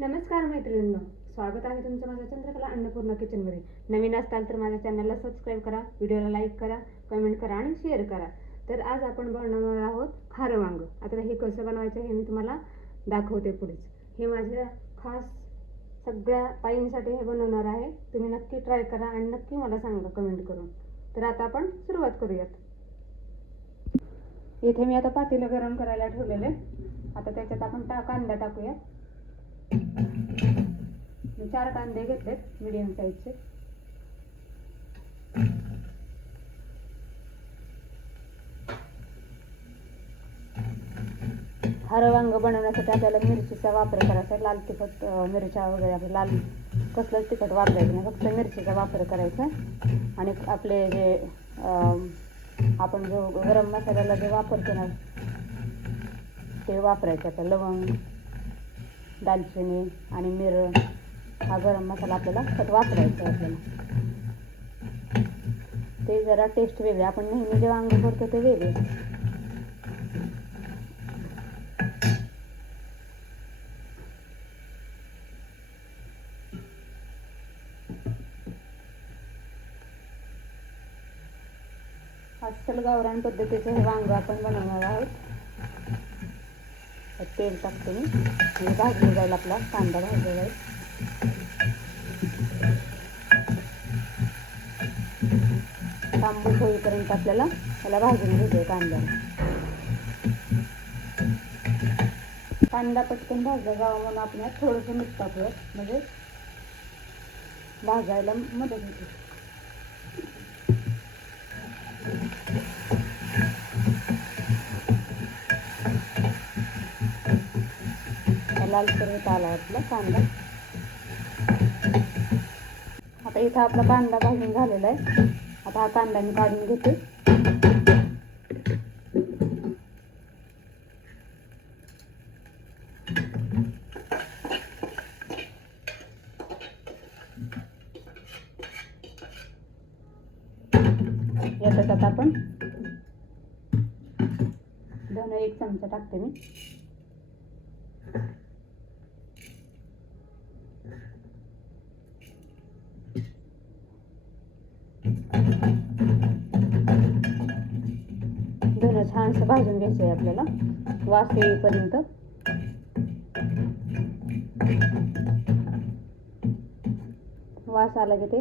नमस्कार मैत्रिणींनो. स्वागत आहे तुमचं माझ्या चंद्रकला अन्नपूर्णा किचनमध्ये. नवीन असताल तर माझ्या चॅनलला सबस्क्राईब करा व्हिडिओला लाईक करा कमेंट करा आणि शेअर करा. तर आज आपण बनवणार आहोत खारं वांग. आता हे कसं बनवायचं हे मी तुम्हाला दाखवते पुढेच. हे माझ्या खास सगळ्या पाईंसाठी हे बनवणार आहे. तुम्ही नक्की ट्राय करा आणि नक्की मला सांगा कमेंट करून. तर आता आपण सुरुवात करूयात. इथे मी आता पातेलं गरम करायला ठेवलेलं आहे. आता त्याच्यात आपण टा कांदा टाकूया चार कांदे घेतलेत मिडियम साईजचे हरं वांग बनवण्यासाठी आपल्याला मिरचीचा वापर करायचा आहे. लाल तिखट मिरच्या वगैरे आपलं लाल कसलंच तिखट वापरायचं नाही फक्त मिरचीचा वापर करायचा आहे. आणि आपले जे आपण जो गरम मसाल्याला जे वापरतो ना ते वापरायचं आता लवंग दालचिनी आणि मिरं हा गरम मसाला आपल्याला खत वापरायचा आहे आपल्याला. ते जरा टेस्ट वेगळे आपण नेहमी जे वांग करतो ते वेगळे. अस्सल गावरान पद्धतीचं हे वांग आपण बनवणार आहोत. तेल टाकते मी. आणि भाजून जाईल आपला कांदा भाजला जाईल तांबूस होईपर्यंत आपल्याला त्याला भाजून घ्यायचं कांद्याला. कांदा पटकन भाजला जावा म्हणून आपण यात थोडंसं मीठ टाकूया म्हणजे भाजायला मदत होते. लालसर होत आला आपला कांदा. आता इथं आपला कांदा भाजून झालेला आहे. आता हा कांदा मी काढून घेते. याच्यात आता आपण धन एक चमचा टाकते मी. छानसं घ्यायचं आहे आपल्याला. वास येईपर्यंत. वास आला की ते.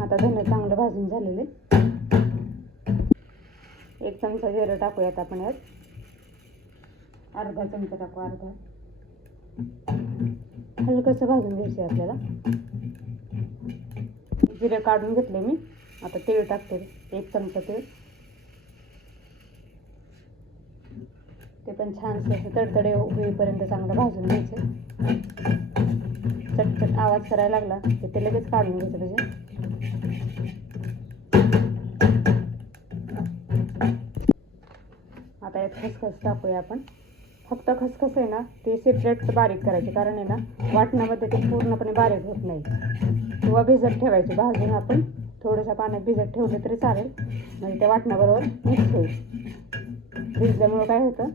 आता धन चांगलं भाजून झालेले एक चमचा जिरं टाकूयात आपण यात. अर्धा चमचा टाकू अर्धा. हलकंसं भाजून घ्यायचं आहे आपल्याला. जिरे काढून घेतले मी. आता तेल टाकते एक चमचा तेल ते पण छान असे तडतडे होईपर्यंत चांगलं भाजून घ्यायचं. चटचट आवाज करायला लागला की ते लगेच काढून घ्यायचं त्याचे आता यात खसखस टाकूया आपण. फक्त खसखस आहे ना ते सेपरेट बारीक करायचे. कारण आहे ना वाटणामध्ये ते पूर्णपणे बारीक होत नाही. किंवा भिजत ठेवायचे. भाजून आपण थोडंसं पाण्यात भिजत ठेवलं तरी चालेल. म्हणजे त्या वाटणाबरोबर मिक्स होईल भिजल्यामुळं काय होतं?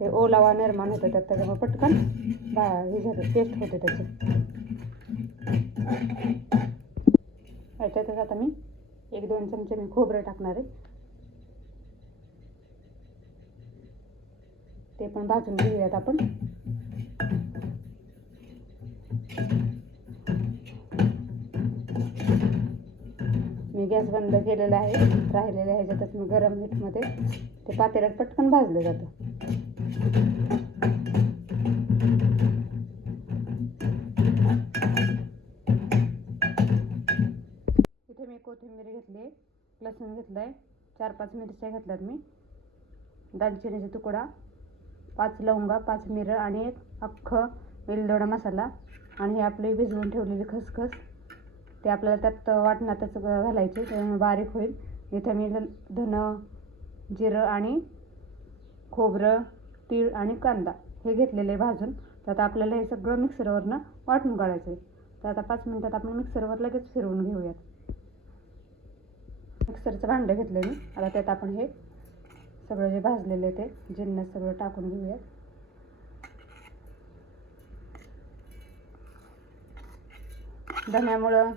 ते ओलावा निर्माण होतं त्यात. त्याच्यामुळे पटकन बा हे झालं टेस्ट होते त्याची. याच्यातच आता मी एक दोन चमचे मी खोबरं टाकणार आहे. ते पण भाजून घेऊयात आपण. गॅस बंद केलेला आहे राहिलेल्या ह्याच्यातच मी गरम मीठमध्ये. ते पातेल्यात पटकन भाजलं जातं. इथे मी कोथिंबीर घेतली लसूण घेतलं आहे चार पाच मिरच्या घेतल्यात मी. दालचिनीचा तुकडा पाच लवंगा पाच मिरं आणि एक अख्खं वेलदोडा मसाला. आणि हे आपली भिजवून ठेवलेली खसखस. ते आपल्याला त्यात वाटणातच घालायचे त्यामुळे बारीक होईल. इथं मी धनं जिरं आणि खोबरं तीळ आणि कांदा हे घेतलेले भाजून त्यात आपल्याला हे सगळं मिक्सरवरनं वाटून काढायचं आहे तर आता पाच मिनटात आपण मिक्सरवर लगेच फिरवून घेऊयात. मिक्सरचं भांडं घेतलं मी. आता त्यात आपण हे सगळं जे भाजलेलं आहे ते जिन्नस सगळं टाकून घेऊयात. धण्यामुळं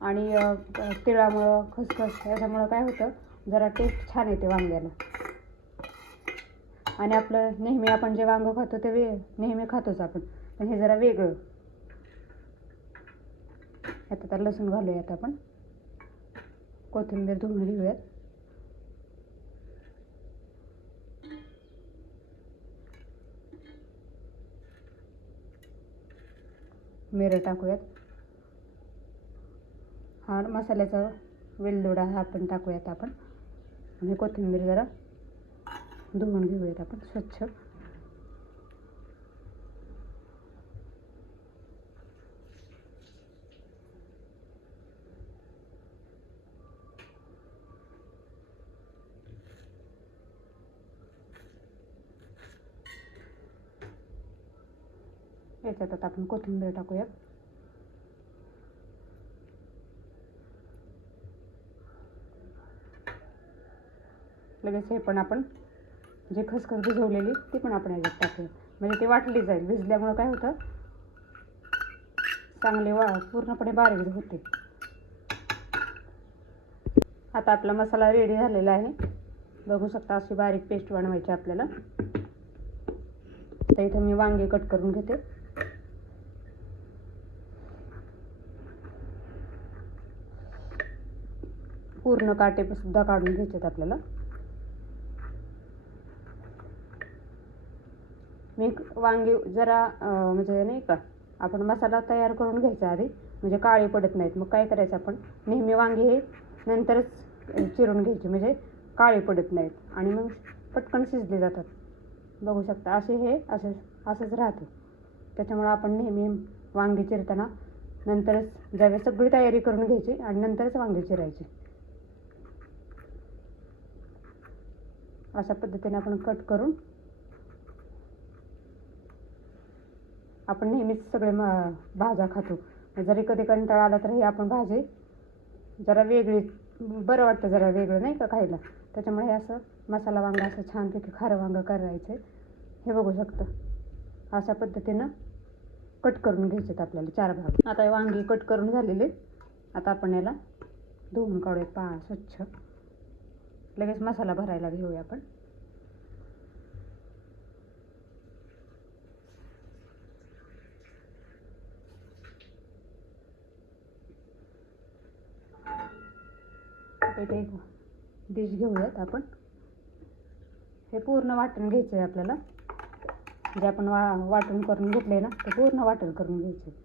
आणि तिळामुळं खसखस याच्यामुळं काय होतं जरा टेस्ट छान येते वांग्याला. आणि आपलं नेहमी आपण जे वांगं खातो ते वे नेहमी खातोच आपण पण हे जरा वेगळं. आता तर लसूण घालूयात आपण. कोथिंबीर धुवून घेऊयात. मिरं टाकूयात. हा मसाल्याचा वेलदोडा हा पण टाकूयात आपण. आणि कोथिंबीर जरा धुवून घेऊयात आपण स्वच्छ. याच्यात आता आपण कोथिंबीर टाकूयात. लगेच हे पण आपण जे खसखस भिजवलेली ती पण आपण याच्यात टाकूया म्हणजे ते वाटली जाईल. भिजल्यामुळं काय होतं चांगले वा पूर्णपणे बारीक होते. आता आपला मसाला रेडी झालेला आहे. बघू शकता अशी बारीक पेस्ट बनवायची आपल्याला. तर इथं मी वांगे कट करून घेते. पूर्ण काटे सुद्धा काढून घ्यायचे आपल्याला. मी वांगी जरा म्हणजे नाही का आपण मसाला तयार करून घ्यायचा आधी म्हणजे काळी पडत नाहीत. मग काय करायचं आपण? नेहमी वांगी हे नंतरच चिरून घ्यायचे म्हणजे काळी पडत नाहीत. आणि मग पटकन शिजले जातात. बघू शकता असे हे असं असंच राहतं. त्याच्यामुळं आपण नेहमी वांगी चिरताना नंतरच ज्यावेळेस सगळी तयारी करून घ्यायची आणि नंतरच वांगी चिरायची. अशा पद्धतीने आपण कट करून आपण नेहमीच सगळे म भाज्या खातो. जरी कधी कंटाळा आला तर हे आपण भाजी जरा वेगळी बरं वाटतं जरा वेगळं नाही का खायला? त्याच्यामुळे हे असं मसाला वांगं असं छानपैकी खारं वांगं करायचं. हे बघू शकतं. अशा पद्धतीनं कट करून घ्यायचेत आपल्याला चार भाग. आता हे वांगी कट करून झालेले आता आपण याला धुवून काढूया पा स्वच्छ. लगेच मसाला भरायला घेऊया आपण. आता एक डिश घेऊयात आपण. हे पूर्ण वाटण घ्यायचं आहे आपल्याला. जे आपण वा वाटण करून घेतले ना ते पूर्ण वाटण करून घ्यायचं आहे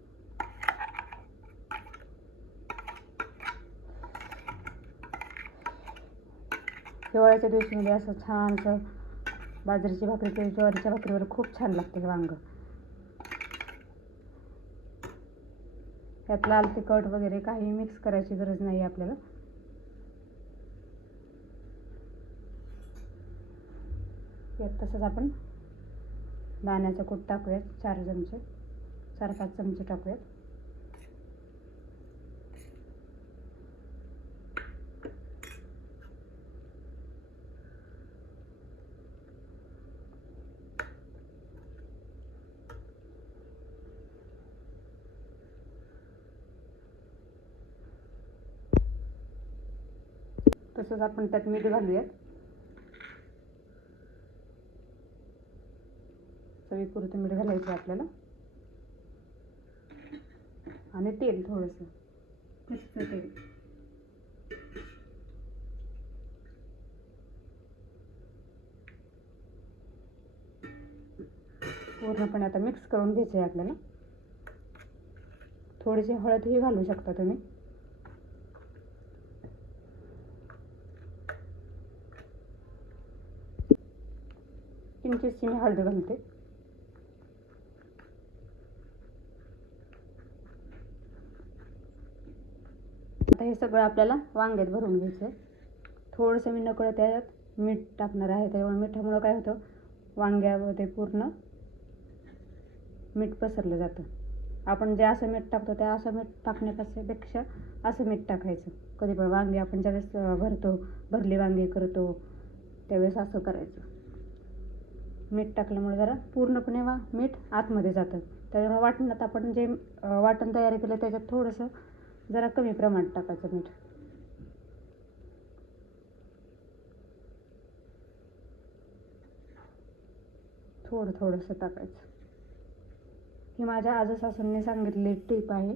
हिवाळ्याच्या दिवशीमध्ये म्हणजे असं छानसं बाजरीची भाकरी किंवा ज्वारीच्या भाकरीवर खूप छान लागते हे वांग. त्यात लाल तिखट वगैरे काही मिक्स करायची गरज नाही आपल्याला. टाकूयात. तसंच आपण दाण्याचं कूट टाकूयात चार चमचे चार पाच चमचे टाकूयात. तसंच आपण त्यात मीठ घालूयात. चवीपुरतं मीठ घालायचं आपल्याला. आणि तेल थोडंसं. कच्चं तेल. पूर्णपणे आता मिक्स करून घ्यायचं आहे आपल्याला. थोडीशी हळदही घालू शकता तुम्ही. किंचितशी मी हळद घालते आता हे सगळं आपल्याला वांग्यात भरून घ्यायचं आहे थोडंसं मी नकळत त्याच्यात मीठ टाकणार आहे त्याच्यामुळे मिठामुळं काय होतं वांग्यामध्ये पूर्ण मीठ पसरलं जातं. आपण जे असं मीठ टाकतो त्या असं मीठ टाकण्यापेक्षा असं मीठ टाकायचं. कधी पण वांगे आपण ज्यावेळेस भरतो भरली वांगे करतो त्यावेळेस असं करायचं. मीठ टाकल्यामुळे जरा पूर्णपणे वा मीठ आतमध्ये जातं. त्याच्यामुळे वाटणात आपण जे वाटण तयारी केलं त्याच्यात थोडंसं जरा कमी प्रमाणात टाकायचं मीठ. थोडं थोडंसं टाकायचं. ही माझ्या आजो सासूंनी सांगितलेली टीप आहे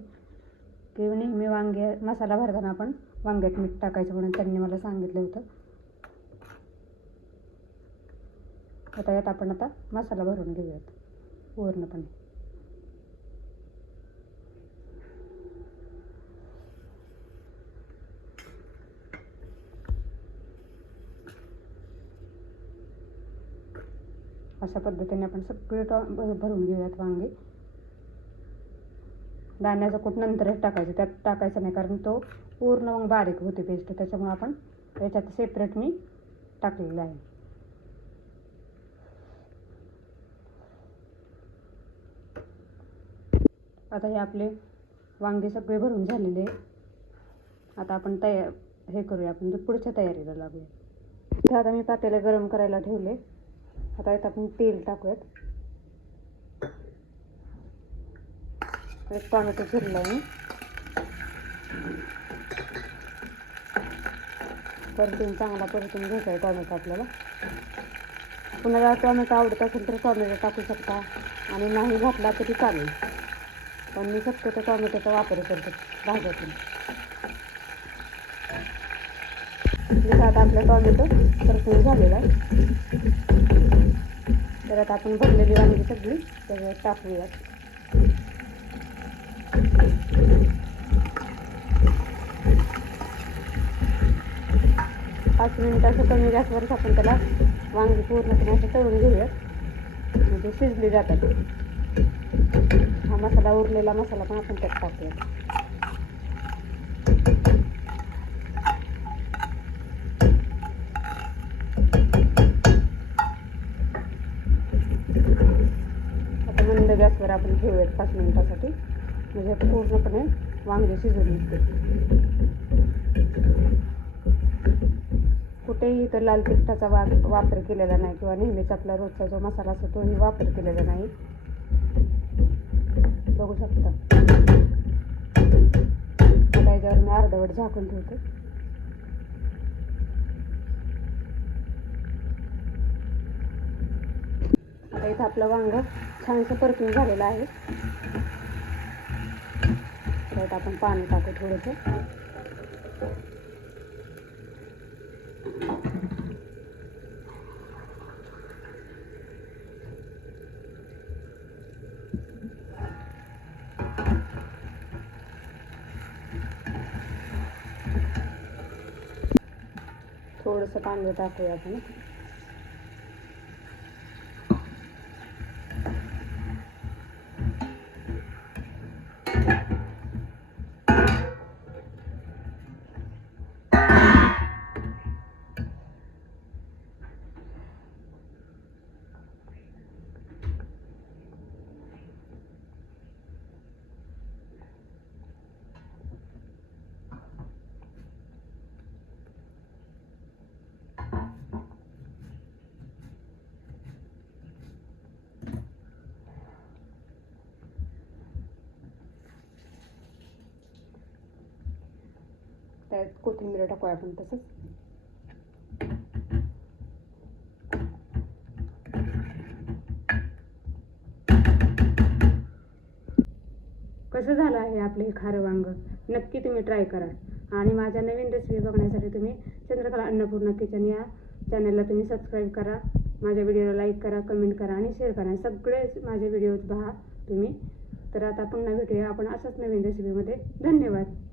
की नेहमी वांगे मसाला भरताना आपण वांग्यात मीठ टाकायचं म्हणून त्यांनी मला सांगितलं होतं. आता यात आपण आता मसाला भरून घेऊयात पूर्णपणे. अशा पद्धतीने आपण सगळे टॉ भरून घेऊयात वांगे. दाण्याचा कूट नंतरच टाकायचं. त्यात टाकायचं नाही कारण तो पूर्ण मग बारीक होते पेस्ट त्याच्यामुळे आपण याच्यात सेपरेट मी टाकलेलं आहे. आता हे आपले वांगे सगळे भरून झालेले आता आपण तयार हे करूया. आपण पुढच्या तयारीला लागूया. इथे आता मी पातेला गरम करायला ठेवले. आता यात आपण तेल टाकूयात. एक टोमॅटो चिरला मी. परतून चांगला परतून घ्यायचा आहे टोमॅटो आपल्याला. कुणाला टोमॅटो आवडत असेल तर टोमॅटो टाकू शकता आणि नाही घातला तरी चालेल. पण मी शक्यतो टोमॅटोचा वापर करतो भाज्यातून. आता आपला टॉमॅटो परतून झालेला आहे. तर आता आपण भरलेली वांगी सगळी तर टाकूयात पाच मिनिटाचं कमी गॅसवरच आपण त्याला वांगी पूर्णपणे असं तळून घेऊयात म्हणजे शिजली जातात. हा मसाला उरलेला मसाला पण आपण त्यात टाकूयात आता मंद गॅसवर आपण ठेवूयात पाच मिनिटासाठी. म्हणजे पूर्णपणे वांगे शिजून घेते कुठेही इथं लाल तिखटाचा वा वापर केलेला नाही किंवा नेहमीच आपला रोजचा जो मसाला असतो तोही वापर केलेला नाही. बघू शकता. आता याच्यावर मी अर्धवट झाकून ठेवते. आता इथं आपलं वांग छानसं परतून झालेलं आहे. त्यात आपण पाणी टाकू थोडंसं. थोडंसं पाणी टाकूया आपण. त्यात कोथिंबीर टाकूया आपण तसंच. कसं झालं आहे आपलं हे खारं वांग? नक्की तुम्ही ट्राय करा. आणि माझ्या नवीन रेसिपी बघण्यासाठी तुम्ही चंद्रकला अन्नपूर्णा किचन या चॅनलला तुम्ही सबस्क्राईब करा. माझ्या व्हिडिओला लाईक करा कमेंट करा आणि शेअर करा. सगळेच माझे व्हिडिओज पहा तुम्ही. तर आता पुन्हा भेटूया आपण अशाच नवीन रेसिपीमध्ये धन्यवाद.